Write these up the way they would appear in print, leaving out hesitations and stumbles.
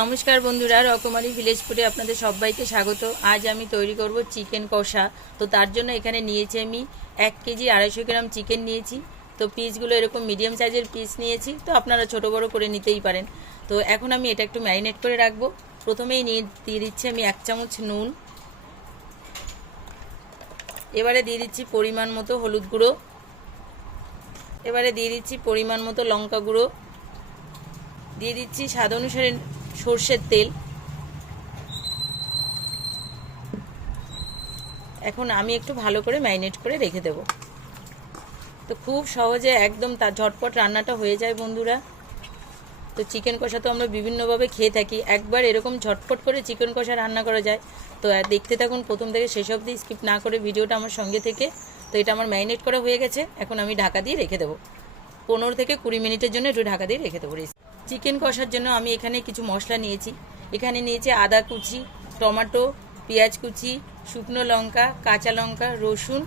নমস্কার বন্ধুরা, রকমারি ভিলেজ ফুডে আপনাদের সবাইকে স্বাগত। আজ আমি তৈরি করব চিকেন কষা। তো তার জন্য এখানে নিয়েছি আমি 1 কেজি 250 গ্রাম চিকেন নিয়েছি। তো পিসগুলো এরকম মিডিয়াম সাইজের পিস নিয়েছি, তো আপনারা ছোট বড় করে নিতেই পারেন। তো এখন আমি এটা একটু ম্যারিনেট করে রাখবো। প্রথমেই দিয়ে দিচ্ছি আমি 1 চামচ নুন। এবারে দিয়ে দিচ্ছি পরিমাণ মতো হলুদ গুঁড়ো। এবারে দিয়ে দিচ্ছি পরিমাণ মতো লঙ্কা গুঁড়ো। দিয়ে দিচ্ছি স্বাদ অনুসারে সরষের তেল। এখন আমি একটু ভালো করে ম্যারিনেট করে রেখে দেব। তো খুব সহজে একদম তার ঝটপট রান্নাটা হয়ে যায় বন্ধুরা। তো চিকেন কষা তো আমরা বিভিন্নভাবে খেয়ে থাকি, একবার এরকম ঝটপট করে চিকেন কষা রান্না করা যায়। তো দেখতে থাকুন প্রথম থেকে শেষ অবধি, স্কিপ না করে ভিডিওটা আমার সঙ্গে থেকে। তো এটা আমার ম্যারিনেট করা হয়ে গেছে, এখন আমি ঢাকা দিয়ে রেখে দেবো 15 থেকে 20 মিনিটের জন্য। একটু ঢাকা দিয়ে রেখে দেবো। চিকেন কষার জন্য আমি এখানে কিছু মশলা নিয়েছি। এখানে নিয়েছি আদা কুচি, টমেটো, পেঁয়াজ কুচি, শুকনো লঙ্কা, কাঁচা লঙ্কা, রসুন,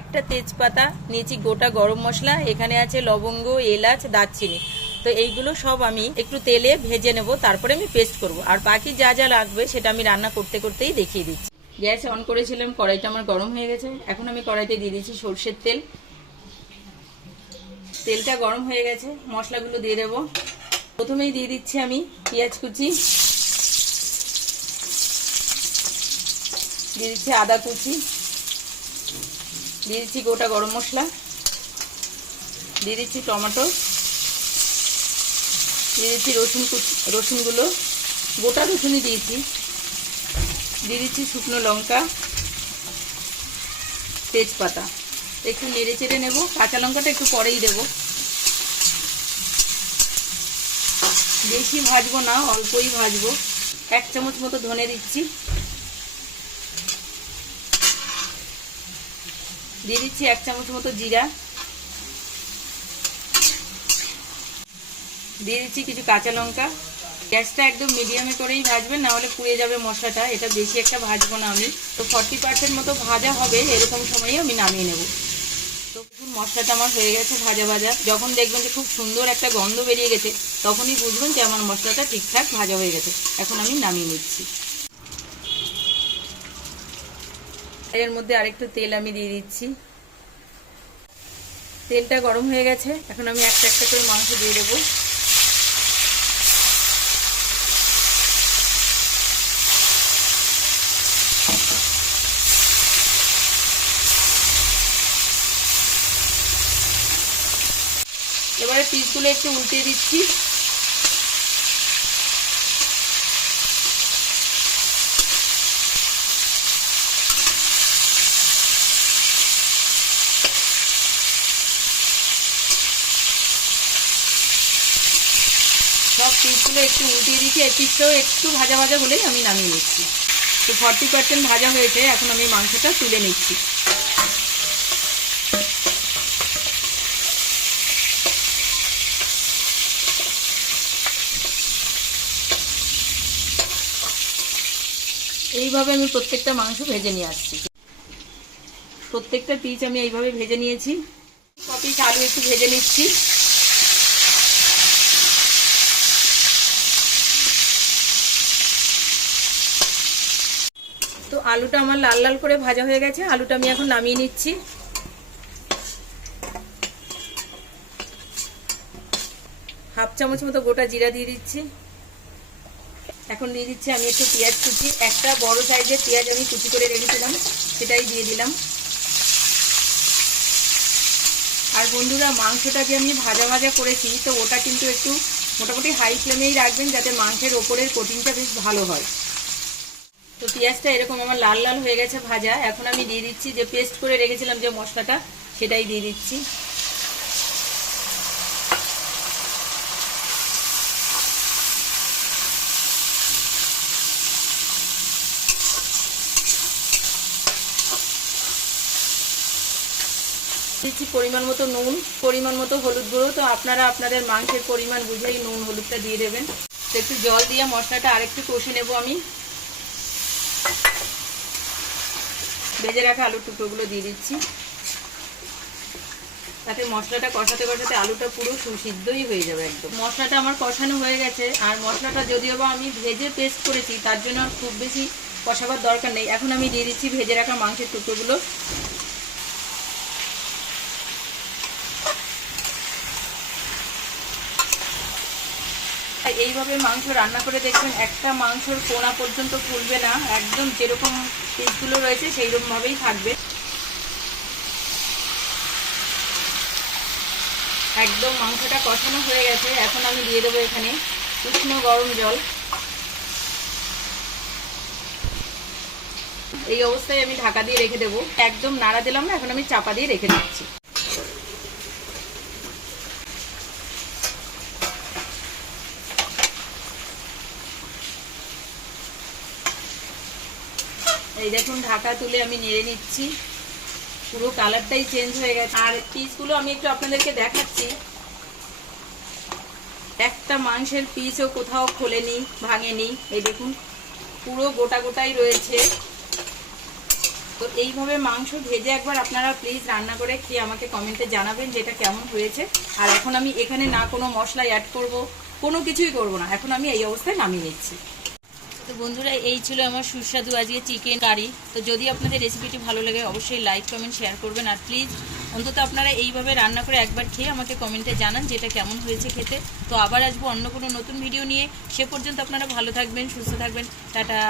একটা তেজপাতা নিয়েছি, গোটা গরম মশলা, এখানে আছে লবঙ্গ, এলাচ, দারচিনি। তো এইগুলো সব আমি একটু তেলে ভেজে নেব, তারপরে আমি পেস্ট করব। আর বাকি যা যা লাগবে সেটা আমি রান্না করতে করতেই দেখিয়ে দিচ্ছি। গ্যাস অন করেছিলাম, কড়াইটা আমার গরম হয়ে গেছে। এখন আমি কড়াইতে দিয়ে দিচ্ছি সরষের তেল। তেলটা গরম হয়ে গেছে, মশলাগুলো দিয়ে দেবো। প্রথমেই দিয়ে দিচ্ছি আমি পেঁয়াজ কুচি, দিয়ে দিচ্ছি আদা কুচি, দিয়ে দিচ্ছি গোটা গরম মশলা, দিয়ে দিচ্ছি টমেটো, দিয়ে দিচ্ছি রসুনগুলো গোটা রসুনই দিয়েছি, দিয়ে দিচ্ছি শুকনো লঙ্কা, তেজপাতা। একটু নেড়ে চেড়ে নেব। কাঁচা লঙ্কাটা একটু পরেই দেবো, বেশি ভাজবো না, অল্পই ভাজবো। 1 চামচ মতো ধনে দিচ্ছি, দিয়ে দিচ্ছি 1 চামচ মতো জিরা, দিয়ে দিচ্ছি কিছু কাঁচা লঙ্কা। গ্যাসটা একদম মিডিয়ামে করেই ভাজবেন, না হলে পুড়ে যাবে মশলাটা। এটা বেশি একটা ভাজবো না আমি। তো 40% মতো ভাজা হবে, এরকম সময়ে আমি নামিয়ে নেব। তো মশলাটা আমার হয়ে গেছে ভাজা ভাজা। যখন দেখবেন যে খুব সুন্দর একটা গন্ধ বেরিয়ে গেছে, তখনই বুঝবেন যে আমার মশলাটা ঠিকঠাক ভাজা হয়ে গেছে। এখন আমি নামিয়ে নিচ্ছি। এর মধ্যে আরেকটু তেল আমি দিয়ে দিচ্ছি। তেলটা গরম হয়ে গেছে, এখন আমি একটা একটা করে মাংস দিয়ে দেবো। এবারে পিসগুলো একটু উল্টে দিচ্ছি। সব পিসগুলো একটু উল্টিয়ে দিচ্ছি। এই পিসটাও একটু ভাজা ভাজা হলেই আমি নামিয়ে নিচ্ছি। তো 40% ভাজা হয়েছে, এখন আমি মাংসটা তুলে নিচ্ছি। এইভাবে আমি প্রত্যেকটা মাংস ভেজে নিয়ে আসছি। প্রত্যেকটা পিস আমি এইভাবে ভেজে নিয়েছি। পিস আলু একটু ভেজে নিচ্ছি। তো আলুটা আমার লাল লাল করে ভাজা হয়ে গেছে, আলুটা আমি এখন নামিয়ে নিচ্ছি। হাফ চামচ মতো গোটা জিরা দিয়ে দিচ্ছি। এখন দিয়ে দিচ্ছি আমি একটু পেঁয়াজ কুচি। একটা বড় সাইজের পেঁয়াজ আমি কুচি করে রেখেছিলাম, সেটাই দিয়ে দিলাম। আর বন্ধুরা, মাংসটা যে আমি ভাজা ভাজা করেছি, তো ওটা কিন্তু একটু মোটামুটি হাই ফ্লেমেই রাখবেন, যাতে মাংসের ওপরের কোটিংটা বেশ ভালো হয়। তো পেঁয়াজটা এরকম আমার লাল লাল হয়ে গেছে ভাজা। এখন আমি দিয়ে দিচ্ছি যে পেস্ট করে রেখেছিলাম যে মশলাটা, সেটাই দিয়ে দিচ্ছি। দিচ্ছি পরিমাণ মতো নুন, পরিমাণ মতো হলুদ গুঁড়ো। তো আপনারা আপনাদের মাংসের পরিমাণ বুঝেই নুন হলুদটা দিয়ে দেবেন। তো একটু জল দিয়ে মশলাটা আরেকটু কষে নেব আমি। ভেজে রাখা আলুর টুকরোগুলো দিয়ে দিচ্ছি। তাতে মশলাটা কষাতে কষাতে আলুটা পুরো সুসিদ্ধই হয়ে যাবে একদম। মশলাটা আমার কষানো হয়ে গেছে, আর মশলাটা যদিও বা আমি ভেজে পেস্ট করেছি, তার জন্য আর খুব বেশি কষাবার দরকার নেই। এখন আমি দিয়ে দিচ্ছি ভেজে রাখা মাংসের টুকরোগুলো। এইভাবে মাংস রান্না করে দেখবেন একটা মাংসর কোনা পর্যন্ত ফুলবে না, একদম যেরকম পিসগুলো রয়েছে সেই রকম ভাবেই থাকবে। একদম মাংসটা কষানো হয়ে গেছে, এখন আমি দিয়ে দেবো এখানে উষ্ণ গরম জল। এই অবস্থায় আমি ঢাকা দিয়ে রেখে দেবো, একদম নাড়া দিলাম না, এখন আমি চাপা দিয়ে রেখে দিচ্ছি। এই দেখুন ঢাকা তুলে আমি নেড়ে নিচ্ছি, পুরো কালারটাই চেঞ্জ হয়ে গেছে। আর পিসগুলো আমি একটু আপনাদেরকে দেখাচ্ছি, একটা মাংসের পিসও কোথাও খোলেনি, ভাঙেনি। এই দেখুন পুরো গোটা গোটাই রয়েছে। তো এইভাবে মাংস ভেজে একবার আপনারা প্লিজ রান্না করে খেয়ে আমাকে কমেন্টে জানাবেন যে এটা কেমন হয়েছে। আর এখন আমি এখানে না কোনো মশলা অ্যাড করব, কোনো কিছুই করব না, এখন আমি এই অবস্থায় নামিয়ে নিচ্ছি। তো বন্ধুরা, এই ছিল আমার সুস্বাদু আজকে চিকেন কারি। তো যদি আপনাদের রেসিপিটি ভালো লাগে অবশ্যই লাইক কমেন্ট শেয়ার করবেন, আর প্লিজ অন্তত আপনারা এইভাবে রান্না করে একবার খেয়ে আমাকে কমেন্টে জানান যে এটা কেমন হয়েছে খেতে। তো আবার আসবো অন্য কোনো নতুন ভিডিও নিয়ে, সে পর্যন্ত আপনারা ভালো থাকবেন, সুস্থ থাকবেন, টাটা।